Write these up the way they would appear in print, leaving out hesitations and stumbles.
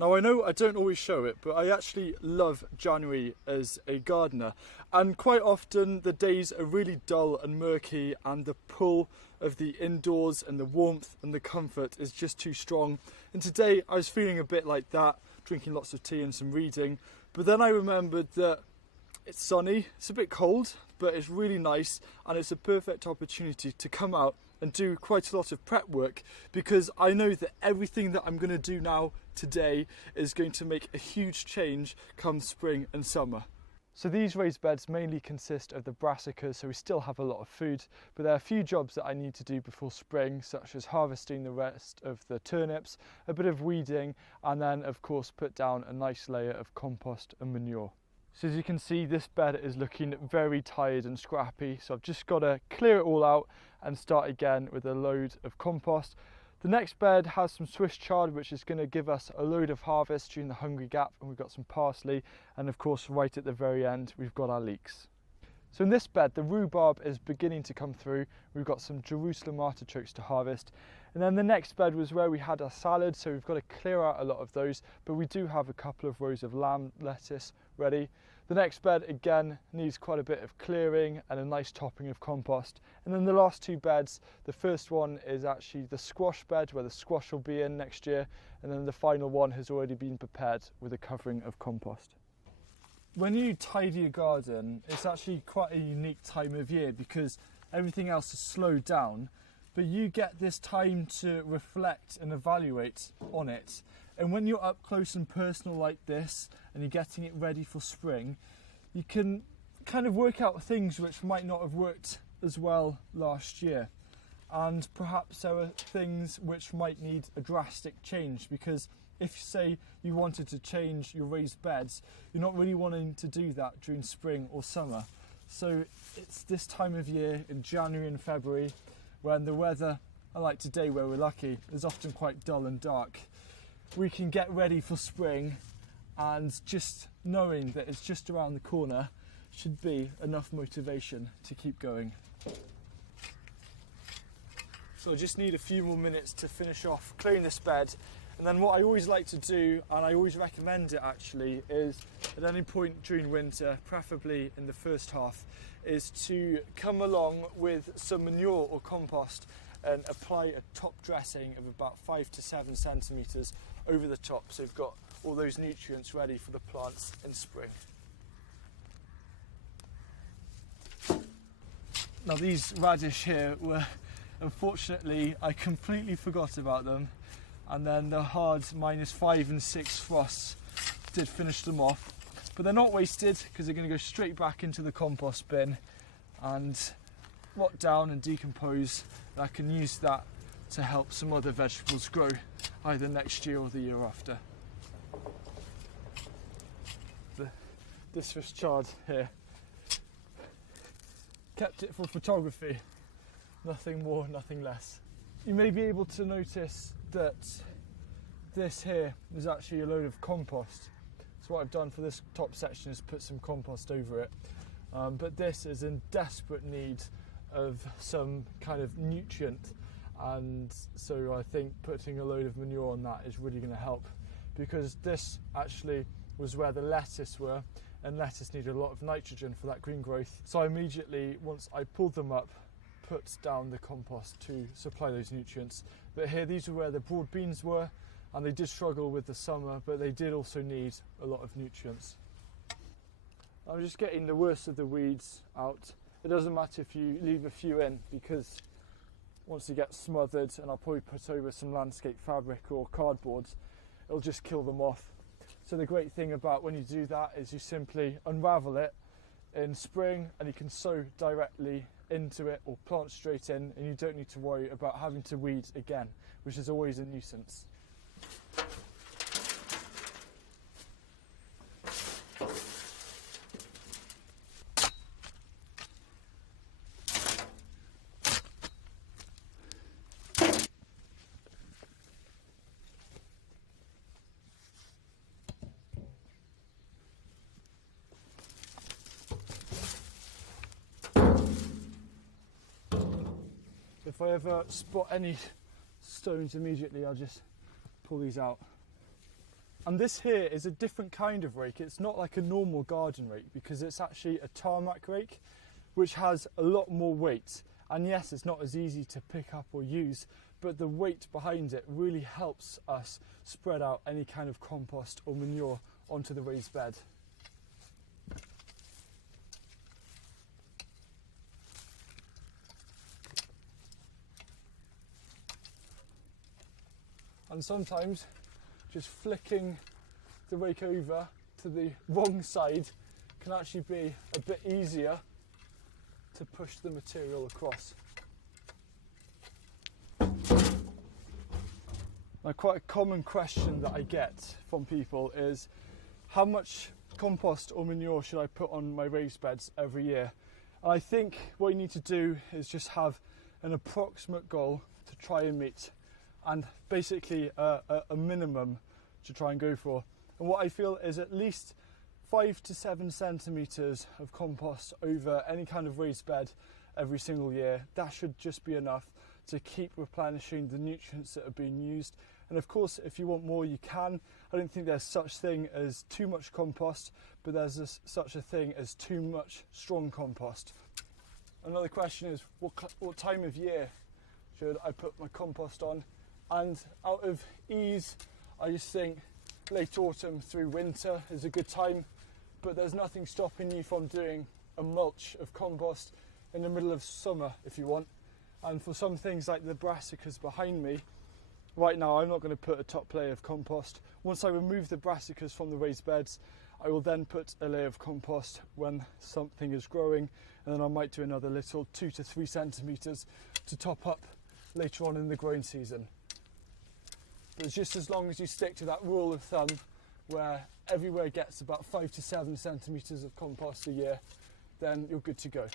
Now I know I don't always show it, but I actually love January as a gardener, and quite often the days are really dull and murky and the pull of the indoors and the warmth and the comfort is just too strong. And today I was feeling a bit like that, drinking lots of tea and some reading, but then I remembered that it's sunny, it's a bit cold, but it's really nice and it's a perfect opportunity to come out and do quite a lot of prep work, because I know that everything that I'm going to do now today is going to make a huge change come spring and summer. So these raised beds mainly consist of the brassicas, so we still have a lot of food, but there are a few jobs that I need to do before spring, such as harvesting the rest of the turnips, a bit of weeding, and then of course put down a nice layer of compost and manure. So as you can see, this bed is looking very tired and scrappy, so I've just got to clear it all out and start again with a load of compost. The next bed has some Swiss chard, which is going to give us a load of harvest during the hungry gap, and we've got some parsley, and of course right at the very end we've got our leeks. So in this bed the rhubarb is beginning to come through, we've got some Jerusalem artichokes to harvest, and then the next bed was where we had our salad, so we've got to clear out a lot of those, but we do have a couple of rows of lamb lettuce ready. The next bed again needs quite a bit of clearing and a nice topping of compost. And then the last two beds, the first one is actually the squash bed where the squash will be in next year, and then the final one has already been prepared with a covering of compost. When you tidy a garden, it's actually quite a unique time of year because everything else is slowed down, but you get this time to reflect and evaluate on it. And when you're up close and personal like this and you're getting it ready for spring, you can kind of work out things which might not have worked as well last year. And perhaps there are things which might need a drastic change, because if, say, you wanted to change your raised beds, you're not really wanting to do that during spring or summer. So it's this time of year in January and February when the weather, unlike today where we're lucky, is often quite dull and dark. We can get ready for spring, and just knowing that it's just around the corner should be enough motivation to keep going. So I just need a few more minutes to finish off clearing this bed, and then what I always like to do, and I always recommend it actually, is at any point during winter, preferably in the first half, is to come along with some manure or compost and apply a top dressing of about 5 to 7 centimetres over the top, so we've got all those nutrients ready for the plants in spring. Now these radish here were, unfortunately, I completely forgot about them, and then the hard -5 and 6 frosts did finish them off, but they're not wasted because they're going to go straight back into the compost bin and rot down and decompose, and I can use that to help some other vegetables grow either next year or the year after. This Swiss chard here, kept it for photography, nothing more, nothing less. You may be able to notice that this here is actually a load of compost. So what I've done for this top section is put some compost over it, but this is in desperate need of some kind of nutrient, and so I think putting a load of manure on that is really going to help, because this actually was where the lettuce were, and lettuce needed a lot of nitrogen for that green growth. So I immediately, once I pulled them up, put down the compost to supply those nutrients. But here, these are where the broad beans were, and they did struggle with the summer, but they did also need a lot of nutrients. I'm just getting the worst of the weeds out. It doesn't matter if you leave a few in, because once they get smothered, and I'll probably put over some landscape fabric or cardboard, it'll just kill them off. So the great thing about when you do that is you simply unravel it in spring, and you can sow directly into it or plant straight in, and you don't need to worry about having to weed again, which is always a nuisance. If I ever spot any stones immediately, I'll just pull these out. And this here is a different kind of rake. It's not like a normal garden rake because it's actually a tarmac rake, which has a lot more weight. And yes, it's not as easy to pick up or use, but the weight behind it really helps us spread out any kind of compost or manure onto the raised bed. And sometimes just flicking the rake over to the wrong side can actually be a bit easier to push the material across. Now, quite a common question that I get from people is, how much compost or manure should I put on my raised beds every year? And I think what you need to do is just have an approximate goal to try and meet, and basically a minimum to try and go for. And what I feel is at least 5 to 7 centimetres of compost over any kind of raised bed every single year. That should just be enough to keep replenishing the nutrients that are being used. And of course, if you want more, you can. I don't think there's such thing as too much compost, but there's such a thing as too much strong compost. Another question is, what time of year should I put my compost on? And out of ease, I just think late autumn through winter is a good time, but there's nothing stopping you from doing a mulch of compost in the middle of summer if you want. And for some things like the brassicas behind me, right now I'm not going to put a top layer of compost. Once I remove the brassicas from the raised beds, I will then put a layer of compost when something is growing, and then I might do another little 2 to 3 centimetres to top up later on in the growing season. But it's just as long as you stick to that rule of thumb where everywhere gets about 5 to 7 centimetres of compost a year, then you're good to go.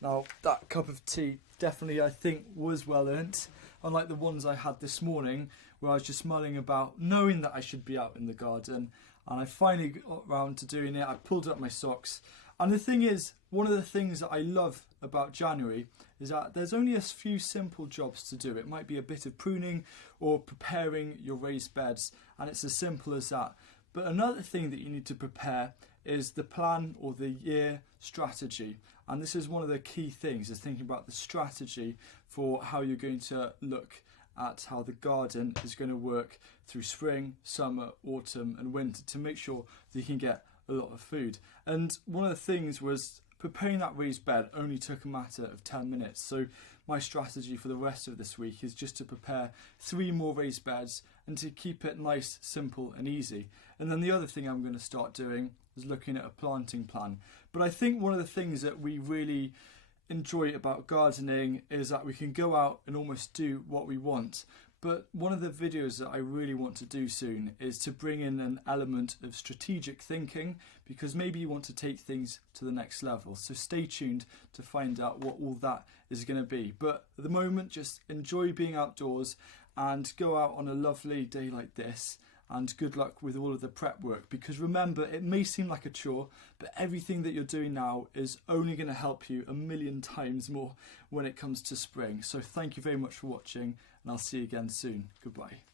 Now, that cup of tea definitely, I think, was well earned. Unlike the ones I had this morning, where I was just mulling about, knowing that I should be out in the garden. And I finally got around to doing it. I pulled up my socks. And the thing is, one of the things that I love about January is that there's only a few simple jobs to do. It might be a bit of pruning or preparing your raised beds, and it's as simple as that. But another thing that you need to prepare is the plan or the year strategy. And this is one of the key things, is thinking about the strategy for how you're going to look at how the garden is going to work through spring, summer, autumn and winter to make sure that you can get a lot of food. And one of the things was preparing that raised bed only took a matter of 10 minutes. So my strategy for the rest of this week is just to prepare 3 more raised beds and to keep it nice, simple and easy. And then the other thing I'm going to start doing is looking at a planting plan. But I think one of the things that we really enjoy about gardening is that we can go out and almost do what we want. But one of the videos that I really want to do soon is to bring in an element of strategic thinking, because maybe you want to take things to the next level. So stay tuned to find out what all that is going to be. But at the moment, just enjoy being outdoors and go out on a lovely day like this. And good luck with all of the prep work, because remember, it may seem like a chore, but everything that you're doing now is only going to help you a million times more when it comes to spring. So thank you very much for watching, and I'll see you again soon. Goodbye.